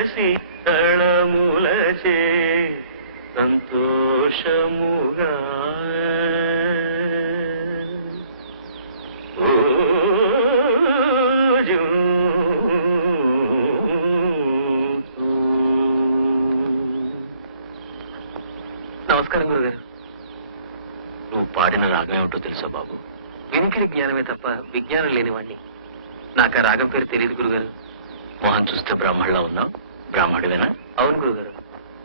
తులసి దళములచే సంతోషముగా నమస్కారం గురుగారు. నువ్వు పాడిన రాగం ఏమిటో తెలుసా బాబు? వినికిడి జ్ఞానమే తప్ప విజ్ఞానం లేనివాణ్ణి. నాకు ఆ రాగం పేరు తెలియదు గురుగారు. మొహం చూస్తే బ్రాహ్మణులా ఉన్నావు? బ్రాహ్మడివేనా అవును గురుగారు.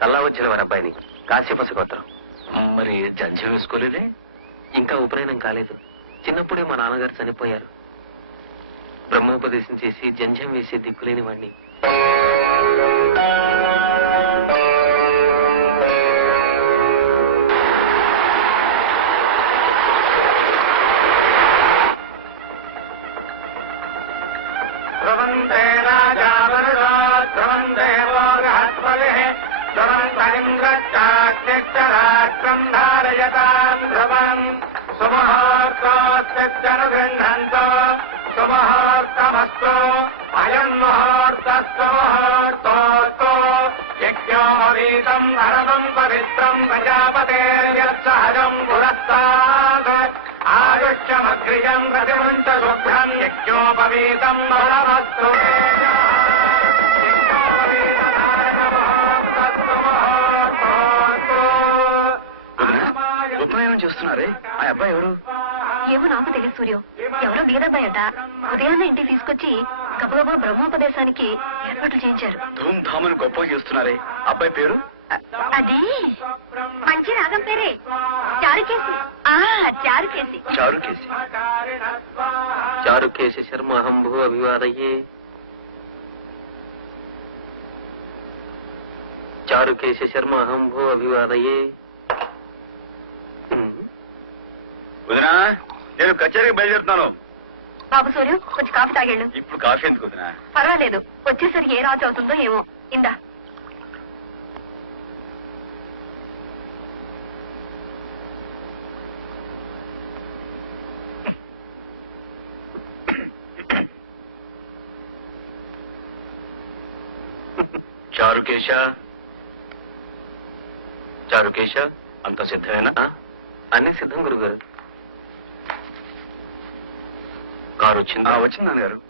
తల్లా వచ్చిన వారి అబ్బాయిని కాశ్యపస గోత్రం మరి జంజం వేసుకోలేదే? ఇంకా ఉపనయనం కాలేదు. చిన్నప్పుడే మా నాన్నగారు చనిపోయారు. బ్రహ్మోపదేశం చేసి జంధ్యం వేసే దిక్కులేని వాణ్ణి. అబ్బాయి ఎవరు? ఏమో నాకు తెలియదు సూర్యం. ఎవరో బీదబ్బాయట ఉదయాన్నే ఇంటికి తీసుకొచ్చి గబగబా బ్రహ్మోపదేశానికి ఏర్పాట్లు చేయించారు. ధూమ్ ధామని గొప్పగా చేస్తున్నారే. అబ్బాయి పేరు? అది మంచి రాగం పేరే. చారుకేసి. ఆ చారుకేసి. చారుకేసి. చారుకేశ శర్మ అహంభూ అభివాదయ్యే చారుకేశ శర్మ అహంభూ అభివాదయ్యే వదినా నేను కచేరీకి బయలుదేరుతున్నాను. బాబు సూర్యం కొంచెం కాఫీ తాగేళ్ళు. ఇప్పుడు కాఫీ ఎందుకు వదినా? పర్వాలేదు వచ్చేసరికి ఏ రాజు అవుతుందో ఏమో. ఇందా. చారుకేశ? చారుకేశ అంత సిద్ధమేనా? అన్నీ సిద్ధం గురుగారు. కారు వచ్చిందా వచ్చింది నాన్నగారు.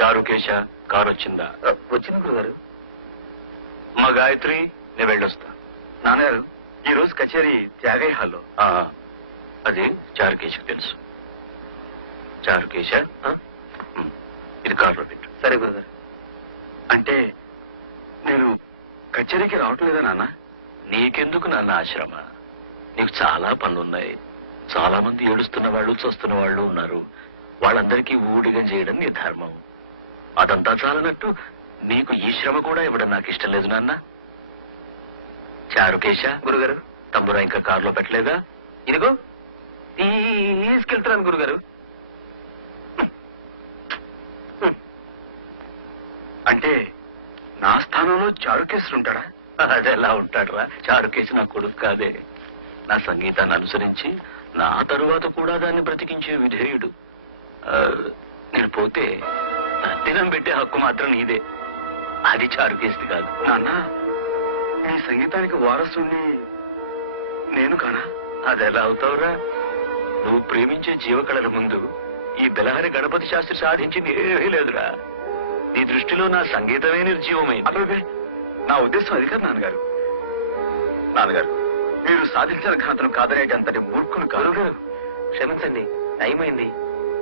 చారుకేశ కారు వచ్చిందా వచ్చింది గురుగారు. మా గాయత్రి నేను వెళ్ళొస్తా. నాన్నగారు ఈ రోజు కచేరీ త్యాగయ్య హాల్లో. అది చారుకేశకు తెలుసు. చారుకేశ ఇది కారులో పెట్టు. సరే గురుగారు. అంటే నేను కచేరీకి రావటం లేదా నాన్న? నీకెందుకు నాన్న ఆశ్రమ? నీకు చాలా పనులున్నాయి. చాలా మంది ఏడుస్తున్న వాళ్ళు చూస్తున్న వాళ్ళు ఉన్నారు. వాళ్ళందరికీ ఊడిగం చేయడం నీ ధర్మం. అదంతా చాలనట్టు నీకు ఈ శ్రమ కూడా ఇవ్వడం నాకు ఇష్టం లేదు నాన్న. చారుకేశ గురుగారు తమ్మురా ఇంకా కారులో పెట్టలేదా? ఇదిగో తీసుకెళ్తున్నాను గురుగారు. అంటే నా స్థానంలో చారుకేశ్వరు ఉంటాడా ఎలా ఉంటాడురా? చారుకేసి నా కొడుకు కాదే. నా సంగీతాన్ని అనుసరించి నా తరువాత కూడా దాన్ని బ్రతికించే విధేయుడు. నేను పోతే తద్దినం పెట్టే హక్కు మాత్రం నీదే. అది చారుకేసి కాదు. నాన్న నీ సంగీతానికి వారసుని నేను కానా? అదెలా అవుతావురా? నువ్వు ప్రేమించే జీవకళల ముందు ఈ బెలహరి గణపతి శాస్త్రి సాధించింది ఏమీ లేదురా. నీ దృష్టిలో నా సంగీతమే నిర్జీవమైంది. అదే నా ఉద్దేశం అది కాదు నాన్నగారు. నాన్నగారు. మీరు సాధించిన ఘనతను కాదనేటి అంతటి మూర్ఖులు కాదు. గురుగారు క్షమించండి టైం అయింది.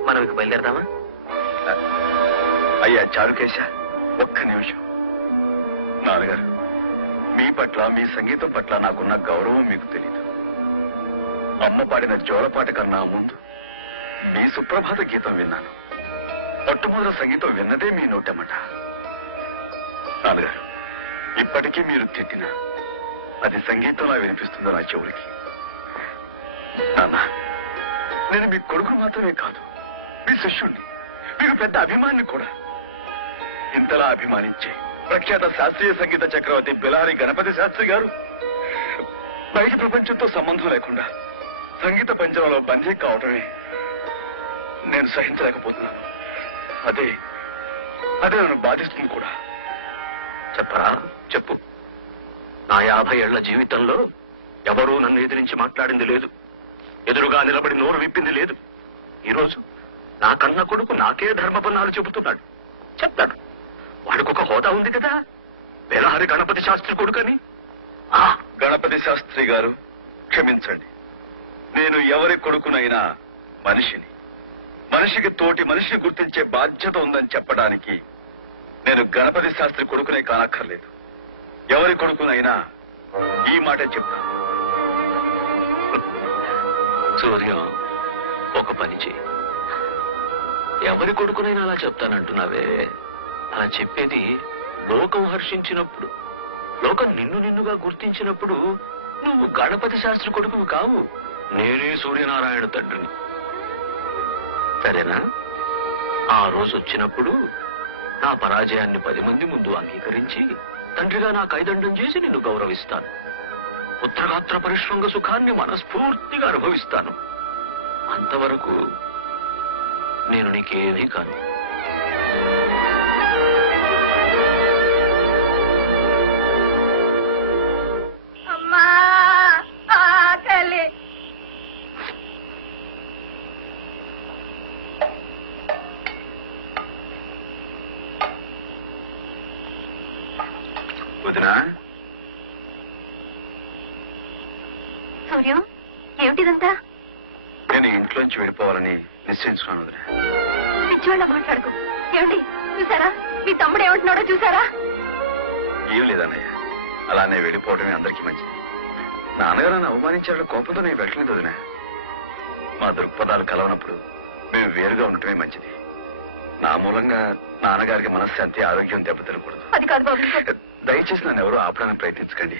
మనం ఇక బయలుదేరదామా? అయ్యా చారుకేశ ఒక్క నిమిషం. నాన్నగారు మీ పట్ల మీ సంగీతం పట్ల నాకున్న గౌరవం మీకు తెలియదు అమ్మ పాడిన జోలపాట కన్నా ముందు మీ సుప్రభాత గీతం విన్నాను. మొట్టమొదటి సంగీతం విన్నదే మీ నోటమ్మట నాన్నగారు ఇప్పటికీ మీరు తిట్టిన అది సంగీతంలా వినిపిస్తుందో నా చెవులకి. నాన్న నేను మీ కొడుకు మాత్రమే కాదు. మీ శిష్యుణ్ణి మీకు పెద్ద అభిమాని కూడా. ఇంతలా అభిమానించే ప్రఖ్యాత శాస్త్రీయ సంగీత చక్రవర్తి బిలారి గణపతి శాస్త్రి గారు బయట ప్రపంచంతో సంబంధం లేకుండా సంగీత పంచంలో బందీ కావటమే నేను సహించలేకపోతున్నాను. అదే అదే నన్ను బాధిస్తుంది కూడా. చెప్పరా చెప్పు. నా యాభై ఏళ్ళ జీవితంలో ఎవరూ నన్ను ఎదిరించి మాట్లాడింది లేదు. ఎదురుగా నిలబడి నోరు విప్పింది లేదు. ఈరోజు నా కన్న కొడుకు నాకే ధర్మపన్నాలు చెబుతున్నాడు. చెప్తాడు. వాడికి ఒక హోదా ఉంది కదా. వేలహరి గణపతి శాస్త్రి కొడుకని. ఆ గణపతి శాస్త్రి గారు క్షమించండి. నేను ఎవరి కొడుకునైనా మనిషిని. మనిషికి తోటి మనిషిని గుర్తించే బాధ్యత ఉందని చెప్పడానికి నేను గణపతి శాస్త్రి కొడుకునే కానక్కర్లేదు. ఎవరి కొడుకునైనా ఈ మాటే చెప్తాను. సూర్యం ఒక పని చేయి. ఎవరి కొడుకునైనా అలా చెప్తానంటున్నావే? అలా చెప్పేది లోకం హర్షించినప్పుడు లోకం నిన్ను నిన్నుగా గుర్తించినప్పుడు నువ్వు గణపతి శాస్త్రి కొడుకు కావు. నేనే సూర్యనారాయణ తండ్రిని. సరేనా? ఆ రోజు వచ్చినప్పుడు నా పరాజయాన్ని పది మంది ముందు అంగీకరించి తండ్రిగా నా కైదండం చేసి నిన్ను గౌరవిస్తాను. ఉత్తరగాత్ర పరిశ్రమ సుఖాన్ని మనస్ఫూర్తిగా అనుభవిస్తాను. అంతవరకు నేను నీకేమీ కాను వదినా పిచ్చివాళ్ళ మాట్లాడుకో. ఏమిటి చూసారా? మీ తమ్ముడు ఏమంటున్నాడో చూసారా? ఏం లేదన్నయ్య. అలానే వెళ్ళిపోవడమే అందరికీ మంచిది. నాన్నగారు నన్ను అవమానించాడు కోపంతో నేను వెళ్ళలేదు వదినా. మా దృక్పథాలు కలవనప్పుడు మేము వేరుగా ఉండటమే మంచిది. నా మూలంగా నాన్నగారికి మనశ్శాంతి ఆరోగ్యం దెబ్బతినకూడదు. అది కాదు బాబు దయచేసి నన్ను ఎవరు ఆపడానికి ప్రయత్నించకండి.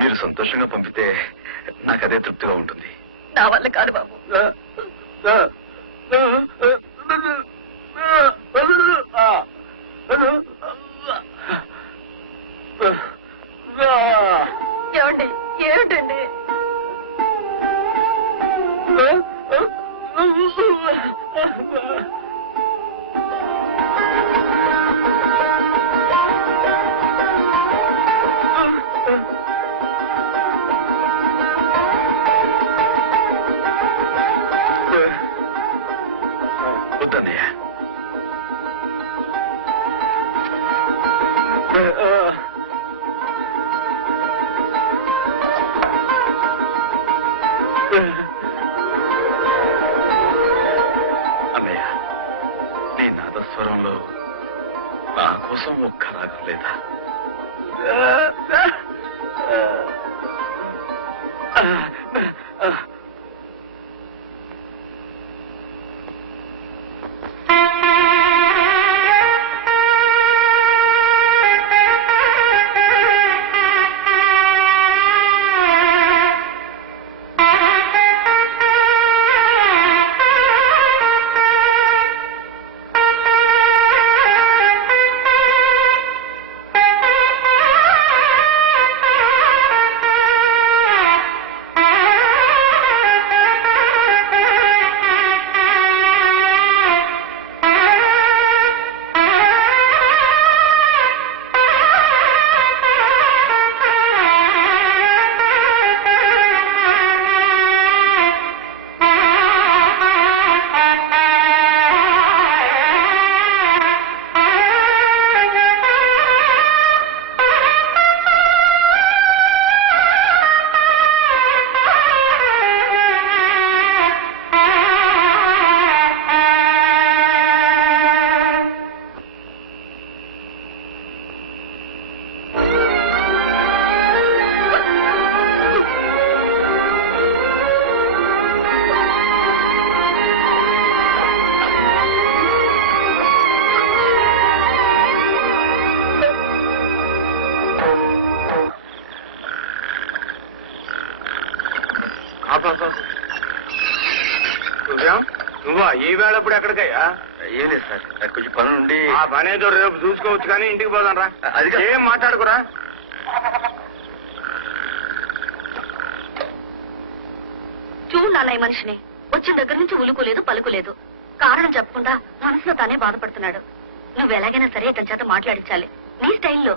మీరు సంతోషంగా పంపితే నాకు అదే తృప్తిగా ఉంటుంది. నా వల్ల కాదు బాబు. ఏమండి? ఏమిటండి? వద్దన్నయ్య నువ్వా? ఈ ఈ వేళప్పుడు ఎక్కడికయ్యా? ఏం లేదు సార్. కొంచెం పని ఉండి ఆ పని ఏదో రేపు చూసుకోవచ్చు కానీ ఇంటికి పోదాం రా అది ఏం మాట్లాడుకురా? చూడాలి మనిషిని. వచ్చిన దగ్గర నుంచి ఉలుకోలేదు పలుకులేదు. కారణం చెప్పకుండా మనసులో తానే బాధపడుతున్నాడు. నువ్వు ఎలాగైనా సరే ఇతని చేత మాట్లాడించాలి. నీ స్టైల్లో.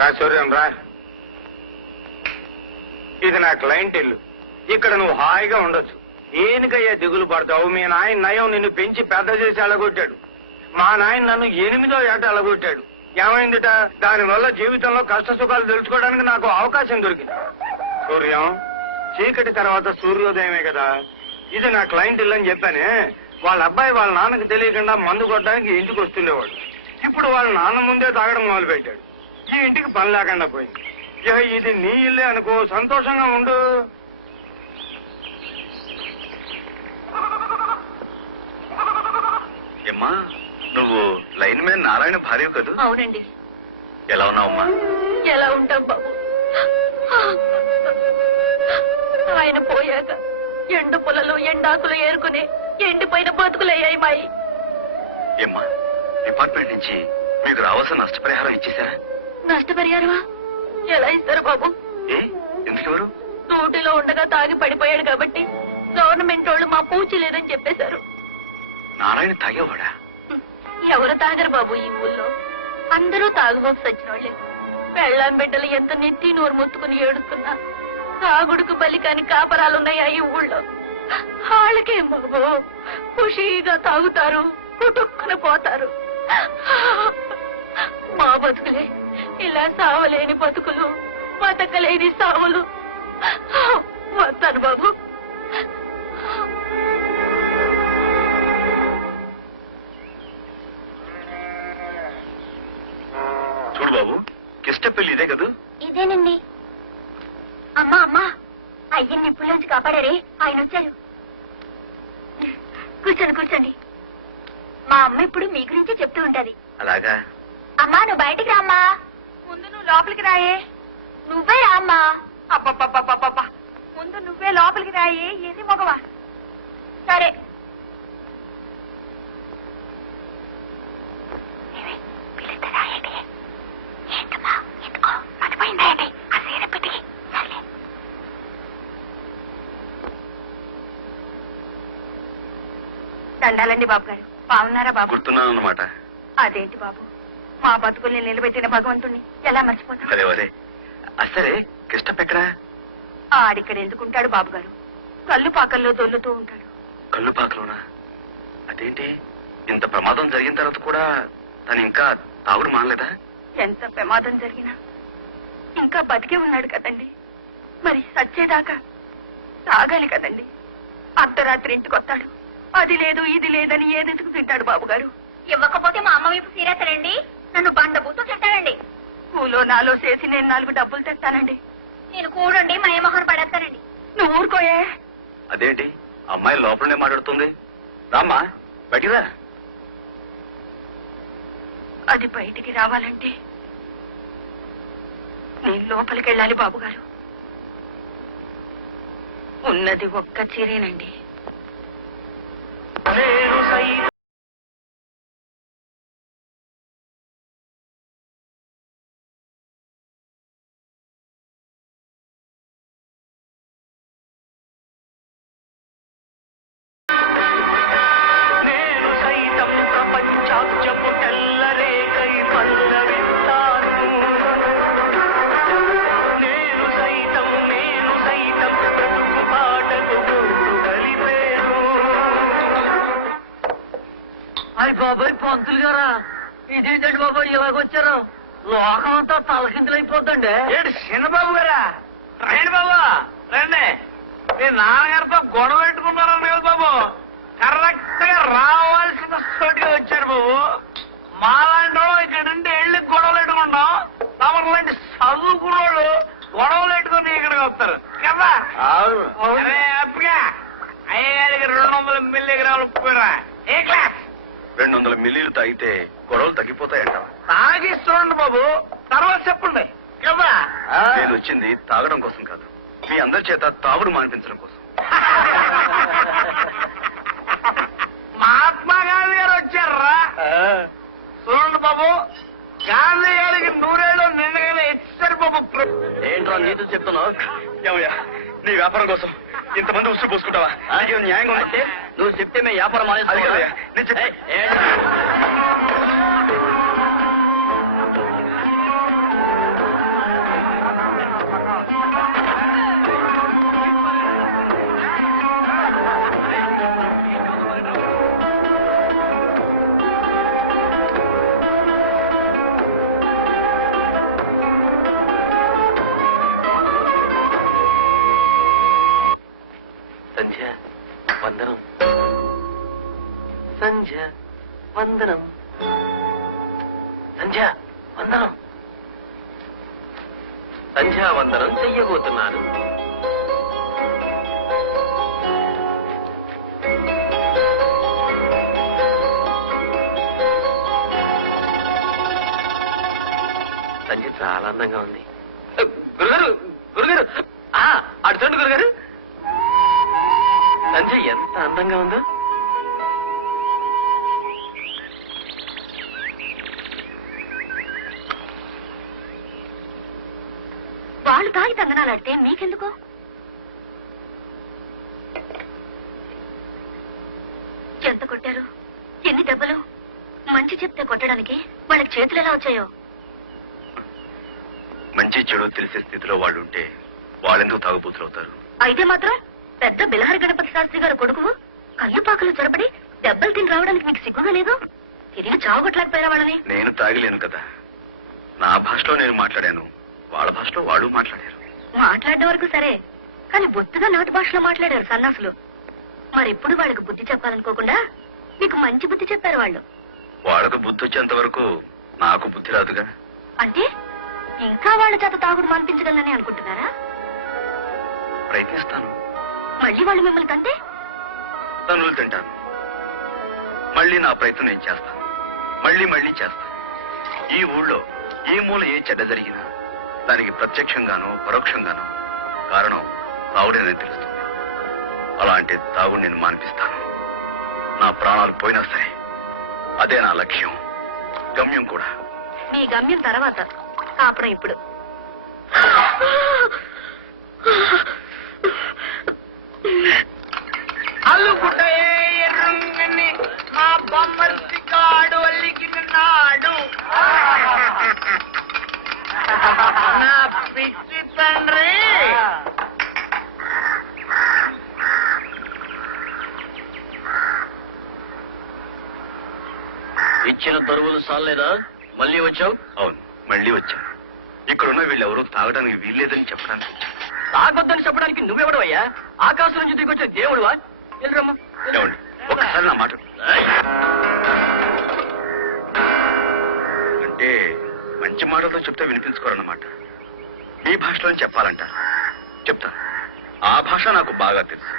రా శౌర్యం రా. ఇది నా క్లయింట్ ఇల్లు. ఇక్కడ నువ్వు హాయిగా ఉండొచ్చు. ఏనుకయ్యా దిగులు పడతావు. మీ నాయన నయం నిన్ను పెంచి పెద్ద చేసి అలగొట్టాడు. మా నాయన నన్ను ఎనిమిదో ఏట అలగొట్టాడు. ఏమైందిట? దానివల్ల జీవితంలో కష్ట సుఖాలు తెలుసుకోవడానికి నాకు అవకాశం దొరికింది. సూర్యం చీకటి తర్వాత సూర్యోదయమే కదా. ఇది నా క్లయింట్ ఇల్లు అని చెప్పానే. వాళ్ళ అబ్బాయి వాళ్ళ నాన్నకి తెలియకుండా మందు కొట్టడానికి ఇంటికి వస్తుండేవాడు. ఇప్పుడు వాళ్ళ నాన్న ముందే తాగడం మొదలు పెట్టాడు ఈ ఇంటికి పని లేకుండా పోయింది. ఇక ఇది నీ ఇల్లే అనుకో సంతోషంగా ఉండు. ఏమ్మా నువ్వు లైన్ మ్యాన్ నారాయణ భార్య కదూ? అవునండి. ఎలా ఉన్నావమ్మా? ఎలా ఉంటాం బాబు? ఆయన పోయాక ఎండు పొలలో ఎండాకులు ఏరుకుని ఎండిపోయిన బతుకులయ్యాయి మాయి. ఏమ్మా డిపార్ట్మెంట్ నుంచి మీకు రావాల్సిన నష్టపరిహారం ఇచ్చేసారా నష్టపరిహారమా? ఎలా ఇస్తారు బాబు? ఎందుకెవరు డ్యూటీలో ఉండగా తాగి పడిపోయాడు కాబట్టి గవర్నమెంట్ వాళ్ళు మా పూచి లేదని చెప్పేశారు. నారాయణ తాగేవాడా? ఎవరు తాగరు బాబు ఈ ఊళ్ళో? అందరూ తాగుబోకు సచ్చినోళ్ళే పెళ్ళాం బిడ్డలు ఎంత నెత్తి నోరు మొత్తుకుని ఏడుస్తున్నా. తాగుడుకు బలి కాని కాపరాలున్నాయా ఈ ఊళ్ళో? వాళ్ళకేం బాబు? ఖుషీగా తాగుతారు పుట్టుక్కున పోతారు. మా బతుకులే. ఇలా సావలేని బతుకులు బతకలేని సావులు. వస్తాను బాబు. చూడు బాబు కిష్ట పెళ్ళి ఇదే కదూ? ఇదేనండి. అమ్మా అమ్మా అయ్యని నిప్పుల్లోంచి కాపాడారే ఆయన వచ్చారు. కూర్చోండి కూర్చోండి. మా అమ్మ ఇప్పుడు మీ గురించి చెప్తూ ఉంటది. అలాగా అమ్మా నువ్వు బయటికి రామ్మా ముందు నువ్వు లోపలికి రాయే నువ్వే రామ్మా అబ్బబ్బబ్బబ్బబ్బా ముందు నువ్వే లోపలికి రాయే ఏది మగవా సరే దండాలండి బాబు గారు. బాగున్నారా బాబు? గుర్తున్నాను అన్నమాట. అదేంటి బాబు? మా బతుకుల్ని నిలబెట్టిన భగవంతుణ్ణి ఎలా మర్చిపోతాం? అసరే కిష్టప్ ఎక్కడా? ఆడిక్కడ ఎందుకుంటాడు బాబు గారు? కళ్ళు పాకల్లో దొల్లుతూ ఉంటాడు. కళ్ళు పాకలోనా? అదేంటి? ఇంత ప్రమాదం జరిగిన తర్వాత కూడా తను ఇంకా తాగుడు మానలేదా? ఎంత ప్రమాదం జరిగినా ఇంకా బతికే ఉన్నాడు కదండి. మరి సచ్చేదాకా తాగాలి కదండి. అర్ధరాత్రి ఇంటికి వస్తాడు అది లేదు ఇది లేదని ఏదెందుకు తింటాడు బాబు గారు ఇవ్వకపోతే మా అమ్మ వైపు సీరియసరండి నన్ను బండబూతో తింటాడండి. కూలో నాలో చేసి నేను నాలుగు డబ్బులు తెస్తానండి. నేను కూడండి మయమోహన్ పడేస్తానండి. నువ్వు ఊరుకోయే. అదేంటి? అమ్మాయి లోపలనే మాట్లాడుతుంది. రామ్మా బయటిరా అది బయటికి రావాలంటే నేను లోపలికి వెళ్ళాలి బాబు గారు ఉన్నది ఒక్క చీరేనండి. నేను ఇలాగొచ్చారు లోకం అంతా తలకిందులైపోద్దండి. ఏంటి చిన్నబాబు గారా? రండి బాబు రండి. మీ నాన్నగారితో గొడవ పెట్టుకున్నారని కదా బాబు? కరెక్ట్గా రావాల్సిన చోటుగా వచ్చారు బాబు. మాలాంటి వాళ్ళు ఇక్కడ నుండి వెళ్ళి గొడవలు పెట్టుకుంటాం. తమరు లాంటి చదువుకున్నోళ్ళు గొడవలు పెట్టుకుని ఇక్కడికి వస్తారు. కదా? అరే అప్పగా. అయ్యగారికి రెండు వందల మిల్లీగ్రాములు పూరా ఏ క్లాస్? రెండు వందల మిల్లీలు తాగితే గొడవలు తగ్గిపోతాయంట తాగి చూడండి బాబు. తర్వాత చెప్పండి. కదా నేను వచ్చింది తాగడం కోసం కాదు. మీ అందరి చేత తాగుడు మానిపించడం కోసం. మహాత్మా గాంధీ గారు వచ్చారా? చూడండి బాబు. గాంధీ గారికి నూరేళ్ళు నిండగానే ఇచ్చారు బాబు. ఏంట్రా నీతో చెప్తున్నావు? నీ వ్యాపారం కోసం. ఇంతమంది ఉసురు పోసుకుంటావా? న్యాయంగా ఉందంటే నువ్వు చెప్తే మేము వ్యాపారం అది చాలా అందంగా ఉంది. గురుగారు గురుగారు. ఆ, అటు చూడండి గురుగారు. సంధ్య ఎంత అందంగా ఉందో. వాళ్ళు తాగి తందనాలాడితే మీకెందుకు? ఎంత కొట్టారు? ఎన్ని దెబ్బలు? మంచి చెప్తే కొట్టడానికి వాళ్ళకి చేతులు ఎలా వచ్చాయో? మంచి చెడు తెలిసే స్థితిలో వాళ్ళు ఉంటే వాళ్ళెందుకు తాగుబోతులు అవుతారు అయితే మాత్రం పెద్ద బిలహరి గణపతి శాస్త్రి గారు కొడుకు కళ్ళుపాకలు చొరబడి దెబ్బలు తిని రావడానికి మీకు సిగ్గుగా లేదు? తిరిగి చావగొట్టలేకపోయారా వాళ్ళని? నేను తాగిలేను కదా. నా భాషలో నేను మాట్లాడాను. వాళ్ళ భాషలో వాళ్ళు మాట్లాడారు. మాట్లాడడం వరకు సరే కానీ బొత్తుగా నాటు భాషలో మాట్లాడారు సన్నాసులు. మరెప్పుడు వాళ్ళకి బుద్ధి చెప్పాలనుకోకుండా మీకు మంచి బుద్ధి చెప్పారు వాళ్ళు. వాళ్ళకు బుద్ధి వచ్చేంత వరకు నాకు బుద్ధి రాదుగా? అంటే ఇంకా వాళ్ళ చేత తాగుడు మానిపించగలనని అనుకుంటున్నారా? ప్రయత్నిస్తాను. మళ్ళీ వాళ్ళు మిమ్మల్ని తంతే? తనులు తింటాను మళ్ళీ నా ప్రయత్నం నేను చేస్తాను. మళ్ళీ మళ్ళీ చేస్తాను. ఈ ఊళ్ళో ఏ మూల ఏ చెడ్డ జరిగినా దానికి ప్రత్యక్షంగానో పరోక్షంగానో కారణం తావుడేనని తెలుస్తుంది. అలాంటి తాగుడు నేను మానిపిస్తాను. నా ప్రాణాలు పోయినా సరే అదే నా లక్ష్యం. గమ్యం కూడా. మీ గమ్యం తర్వాత. కాపురం ఇప్పుడు. ఇచ్చిన దొరువులు సాలేదా మళ్ళీ వచ్చావు? అవును మళ్ళీ వచ్చాను. ఇక్కడున్న వీళ్ళెవరూ తాగడానికి వీల్లేదని చెప్పడానికి. తాగొద్దని చెప్పడానికి నువ్వెవడవయ్యా? ఆకాశం నుంచి దిగొచ్చే దేవుడువా? వెళ్ళరమ్మా ఒక్కసారి నా మాట అంటే మంచి మాటలతో చెప్తే వినిపించుకోరన్నమాట. మీ భాషలో చెప్పాలంట. చెప్తా. ఆ భాష నాకు బాగా తెలుసు.